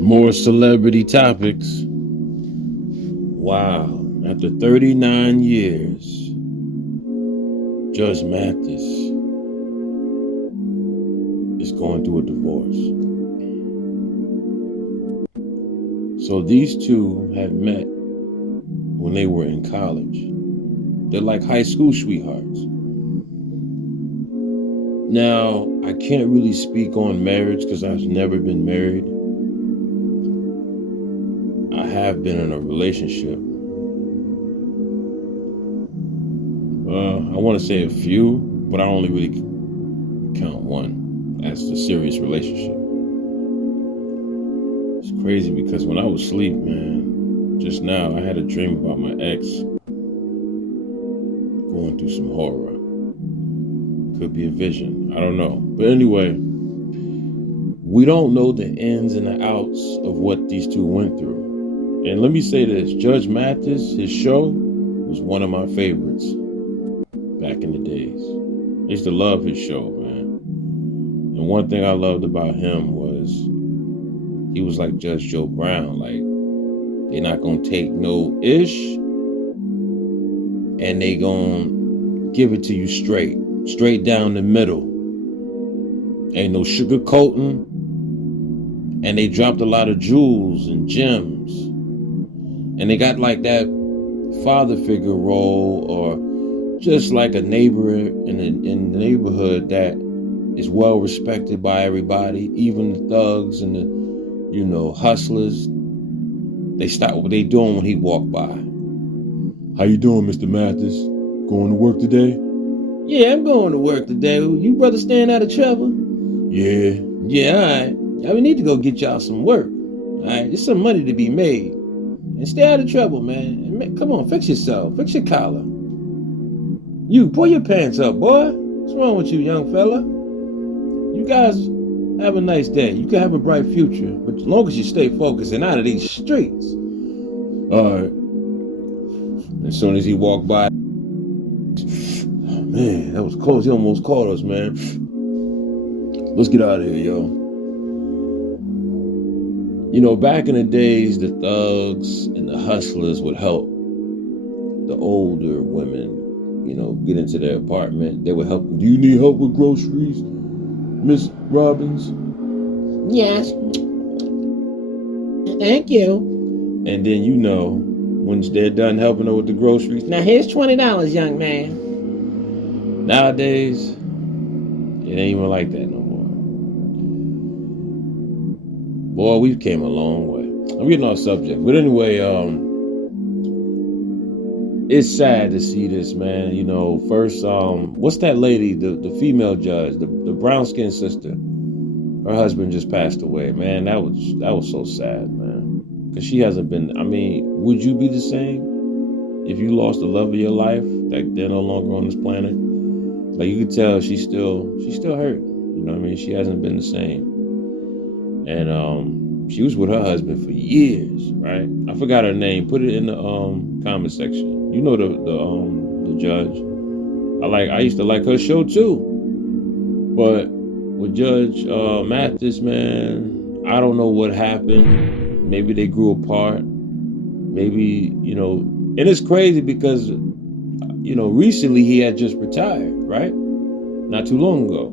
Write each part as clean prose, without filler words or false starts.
More celebrity topics. Wow. After 39 years, Judge Mathis is going through a divorce. So these two have met when they were in college. They're like high school sweethearts. Now, I can't really speak on marriage because I've never been married. I have been in a relationship. I want to say a few, but I only really count one as a serious relationship. It's crazy because when I was asleep, man, just now I had a dream about my ex going through some horror. Could be a vision. I don't know. But anyway, we don't know the ins and the outs of what these two went through. And let me say this, Judge Mathis, his show was one of my favorites back in the days. I used to love his show, man. And one thing I loved about him was he was like Judge Joe Brown. Like, they're not going to take no ish and they going to give it to you straight down the middle. Ain't no sugarcoating. And they dropped a lot of jewels and gems. And they got like that father figure role or just like a neighbor in the neighborhood that is well respected by everybody, even the thugs and the, hustlers. They stop what they doing when he walk by. How you doing, Mr. Mathis? Going to work today? Yeah, I'm going to work today. You brothers staying out of trouble? Yeah, all right. We need to go get y'all some work. All right, there's some money to be made. And stay out of trouble, man. Come on, fix yourself. Fix your collar. You, pull your pants up, boy. What's wrong with you, young fella? You guys have a nice day. You can have a bright future, but as long as you stay focused and out of these streets. All right. As soon as he walked by, oh, man, that was close. He almost caught us, man. Let's get out of here, yo. Back in the days, the thugs and the hustlers would help the older women, get into their apartment. They would help them. Do you need help with groceries, Miss Robbins? Yes. Thank you. And then, once they're done helping her with the groceries, now here's $20, young man. Nowadays, it ain't even like that no more. Boy, we came a long way. I'm getting off subject. But anyway, it's sad to see this, man. First, what's that lady, the female judge, the brown-skinned sister? Her husband just passed away, man. That was so sad, man. Because she hasn't been, would you be the same if you lost the love of your life, that they're no longer on this planet? Like, you could tell she's still hurt. She hasn't been the same. And she was with her husband for years, right? I forgot her name. Put it in the comment section. You know the judge. I used to like her show too. But with Judge Mathis, man, I don't know what happened. Maybe they grew apart. Maybe, and it's crazy because recently he had just retired, right? Not too long ago.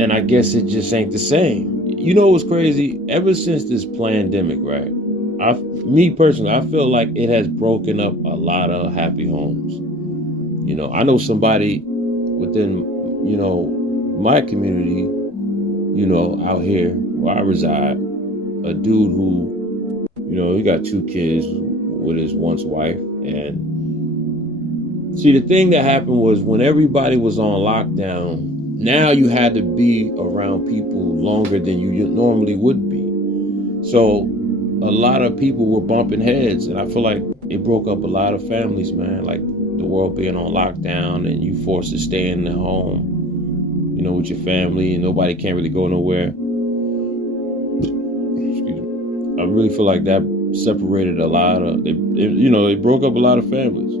And I guess it just ain't the same. What's crazy? Ever since this pandemic, right? Me personally, I feel like it has broken up a lot of happy homes. I know somebody within, my community, out here where I reside, a dude who, he got 2 kids with his once wife. And see, the thing that happened was when everybody was on lockdown, now you had to be around people longer than you normally would be. So a lot of people were bumping heads, and I feel like it broke up a lot of families, man. Like the world being on lockdown and you forced to stay in the home, with your family, and nobody can't really go nowhere. Excuse me. I really feel like that separated a lot of, it broke up a lot of families.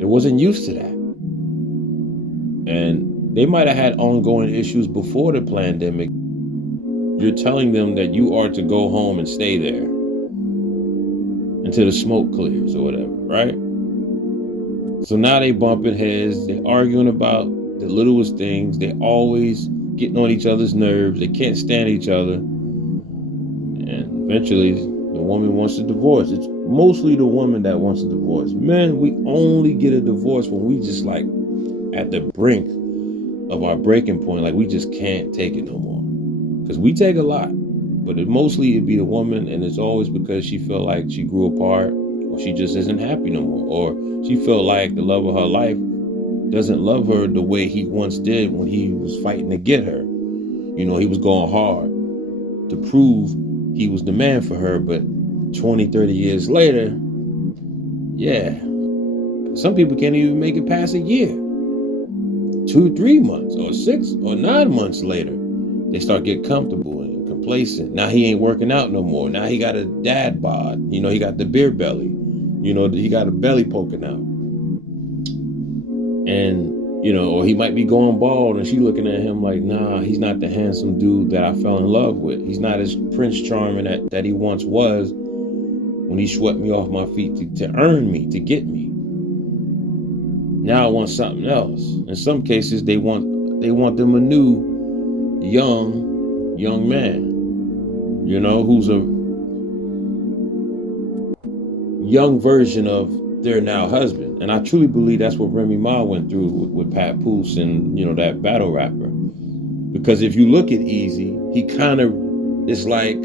It wasn't used to that. And they might have had ongoing issues before the pandemic, You're telling them that you are to go home and stay there until the smoke clears or whatever, right? So now they bumping heads. They arguing about the littlest things. They always getting on each other's nerves. They can't stand each other. And eventually the woman wants a divorce. It's mostly the woman that wants a divorce. Men, we only get a divorce when we just like at the brink of our breaking point. Like we just can't take it no more. Because we take a lot. But mostly it'd be the woman, and it's always because she felt like she grew apart, or she just isn't happy no more, or she felt like the love of her life doesn't love her the way he once did when he was fighting to get her. You know, he was going hard to prove he was the man for her, but 20, 30 years later, yeah, some people can't even make it past a year. 2, 3 months, or 6 or 9 months later, they start getting comfortable and complacent. Now he ain't working out no more. Now he got a dad bod. You know, he got the beer belly. You know, he got a belly poking out. And, you know, or he might be going bald and she looking at him like, nah, he's not the handsome dude that I fell in love with. He's not as Prince Charming that he once was when he swept me off my feet to earn me, to get me. Now I want something else. In some cases, they want them a new young man, you know, who's a young version of their now husband. And I truly believe that's what Remy Ma went through with Pat Poose and, you know, that battle rapper. Because if you look at Easy, he kind of is like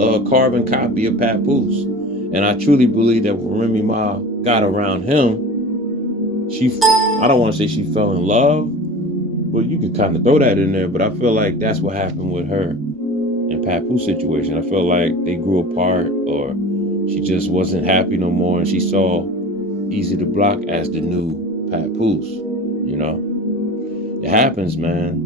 a carbon copy of Pat Poose. And I truly believe that when Remy Ma got around him, I don't want to say she fell in love, but you could kind of throw that in there. But I feel like that's what happened with her and Pat Poose's situation. I feel like they grew apart, or she just wasn't happy no more, and she saw Easy to Block as the new Pat Poose. You know, it happens, man.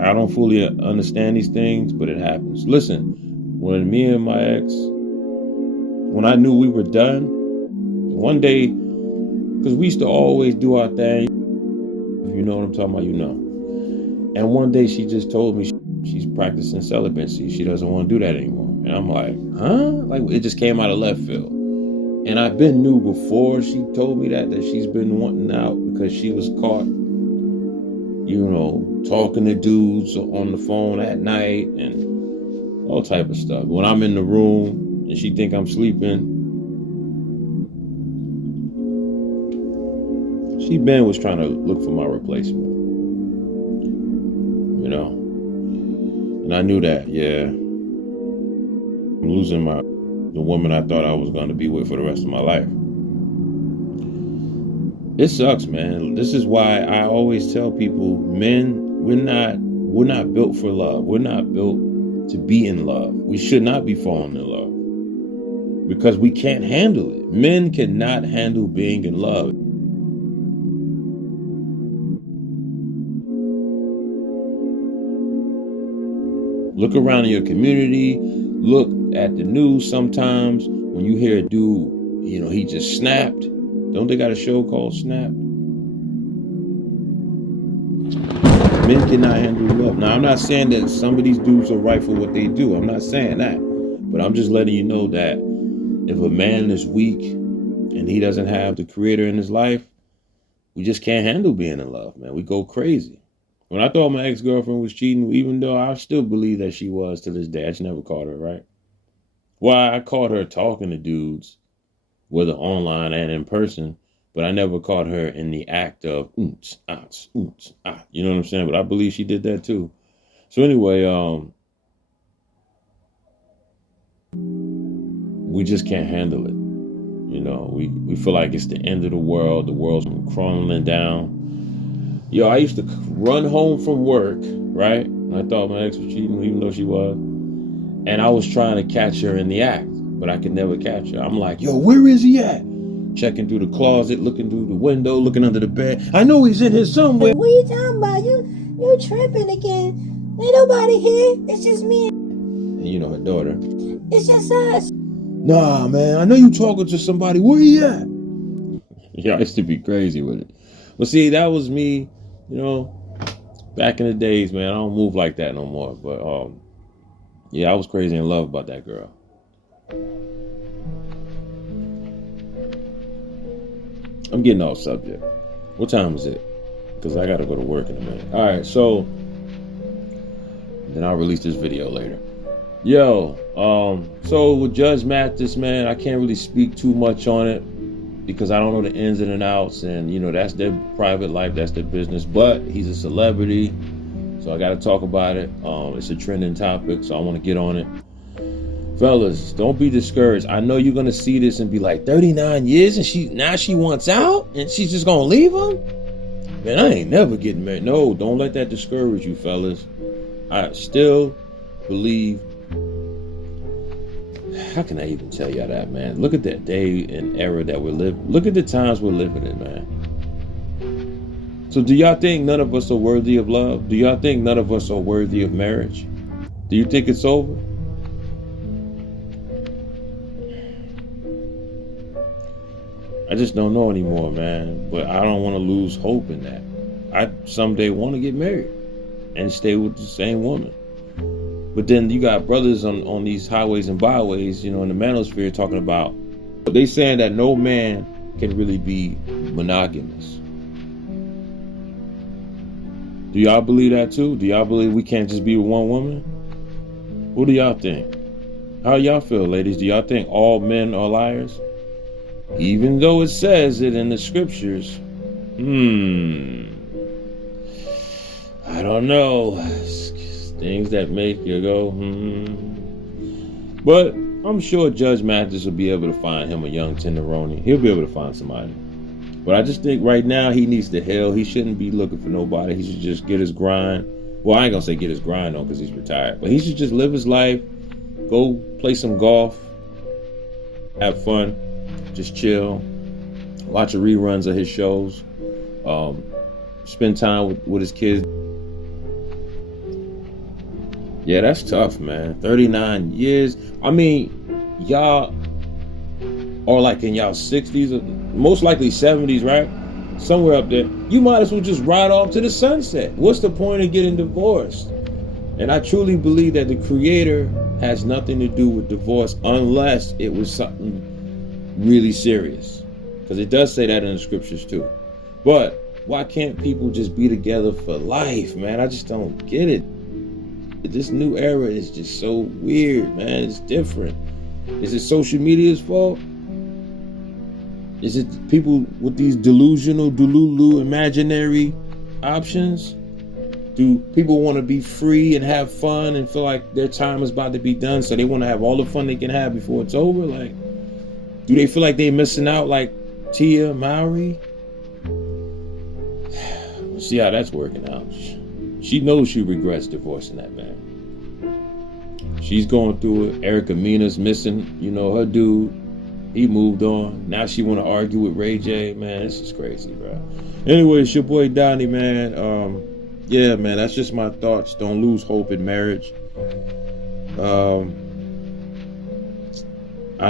I don't fully understand these things, but it happens. Listen, when me and my ex, when I knew we were done, one day, because we used to always do our thing. If you know what I'm talking about, you know. And one day she just told me she's practicing celibacy. She doesn't want to do that anymore. And I'm like, huh? Like, it just came out of left field. And I've been knew before she told me that she's been wanting out because she was caught, you know, talking to dudes on the phone at night and all type of stuff. When I'm in the room and she think I'm sleeping, she was trying to look for my replacement, you know. And I knew that, yeah, I'm losing the woman I thought I was going to be with for the rest of my life. It sucks, man. This is why I always tell people, men, we're not built for love. We're not built to be in love. We should not be falling in love because we can't handle it. Men cannot handle being in love. Look around in your community. Look at the news sometimes. When you hear a dude, you know, he just snapped. Don't they got a show called Snap? Men cannot handle love. Now, I'm not saying that some of these dudes are right for what they do. I'm not saying that. But I'm just letting you know that if a man is weak and he doesn't have the creator in his life, we just can't handle being in love, man. We go crazy. When I thought my ex-girlfriend was cheating, even though I still believe that she was to this day, I just never caught her, right? Why, I caught her talking to dudes, whether online and in person, but I never caught her in the act of you know what I'm saying? But I believe she did that too. So anyway, we just can't handle it. You know, we feel like it's the end of the world. The world's crumbling down. Yo, I used to run home from work, right? And I thought my ex was cheating, even though she was. And I was trying to catch her in the act, but I could never catch her. I'm like, yo, where is he at? Checking through the closet, looking through the window, looking under the bed. I know he's in here somewhere. What are you talking about? You tripping again. Ain't nobody here. It's just me. And you know her daughter. It's just us. Nah, man, I know you talking to somebody. Where he at? Yeah, I used to be crazy with it. But see, that was me, you know, Back in the days, man, I don't move like that no more. But yeah, I was crazy in love about that girl. I'm getting off subject. What time is it? Because I got to go to work in a minute. All right, so then I'll release this video later. Yo, so with Judge Mathis, man, I can't really speak too much on it because I don't know the ins and outs, and that's their private life, that's their business. But he's a celebrity, so I got to talk about it. It's a trending topic, so I want to get on it. Fellas, don't be discouraged. I know you're gonna see this and be like, 39 years and she wants out and she's just gonna leave him? Man, I ain't never getting married. No, don't let that discourage you, fellas. I still believe. How can I even tell y'all that, man? Look at that day and era that we're living. Look at the times we're living in, man. So do y'all think none of us are worthy of love? Do y'all think none of us are worthy of marriage? Do you think it's over? I just don't know anymore, man. But I don't want to lose hope in that. I someday want to get married and stay with the same woman. But then you got brothers on these highways and byways, in the manosphere talking about, they saying that no man can really be monogamous. Do y'all believe that too? Do y'all believe we can't just be with one woman? What do y'all think? How y'all feel, ladies? Do y'all think all men are liars? Even though it says it in the scriptures. I don't know. Things that make you go, But I'm sure Judge Mathis will be able to find him a young tenderoni. He'll be able to find somebody. But I just think right now he needs to heal. He shouldn't be looking for nobody. He should just get his grind. Well, I ain't gonna say get his grind on because he's retired. But he should just live his life, go play some golf, have fun, just chill, watch the reruns of his shows, spend time with his kids. Yeah, that's tough, man. 39 years. I mean, y'all are like in y'all 60s, most likely 70s, right? Somewhere up there. You might as well just ride off to the sunset. What's the point of getting divorced? And I truly believe that the Creator has nothing to do with divorce unless it was something really serious. Because it does say that in the scriptures too. But why can't people just be together for life, man? I just don't get it. This new era is just so weird, man. It's different. Is it social media's fault? Is it people with these delusional, delulu, imaginary options? Do people want to be free and have fun and feel like their time is about to be done, so they want to have all the fun they can have before it's over? Like, do they feel like they're missing out like Tia Mowry? We'll see how that's working out. She knows she regrets divorcing that man. She's going through it. Erica Mina's missing, her dude. He moved on. Now she want to argue with Ray J. Man, this is crazy, bro. Anyway, it's your boy Donnie, man. Yeah, man, that's just my thoughts. Don't lose hope in marriage. I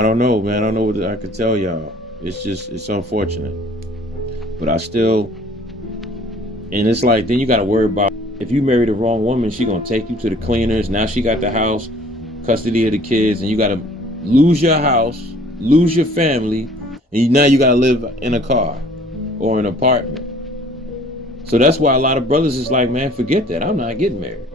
don't know, man. I don't know what I could tell y'all. It's unfortunate. But I still, and it's like, then you got to worry about, if you marry the wrong woman, she going to take you to the cleaners. Now she got the house, custody of the kids, and you got to lose your house, lose your family, and now you got to live in a car or an apartment. So that's why a lot of brothers is like, man, forget that. I'm not getting married.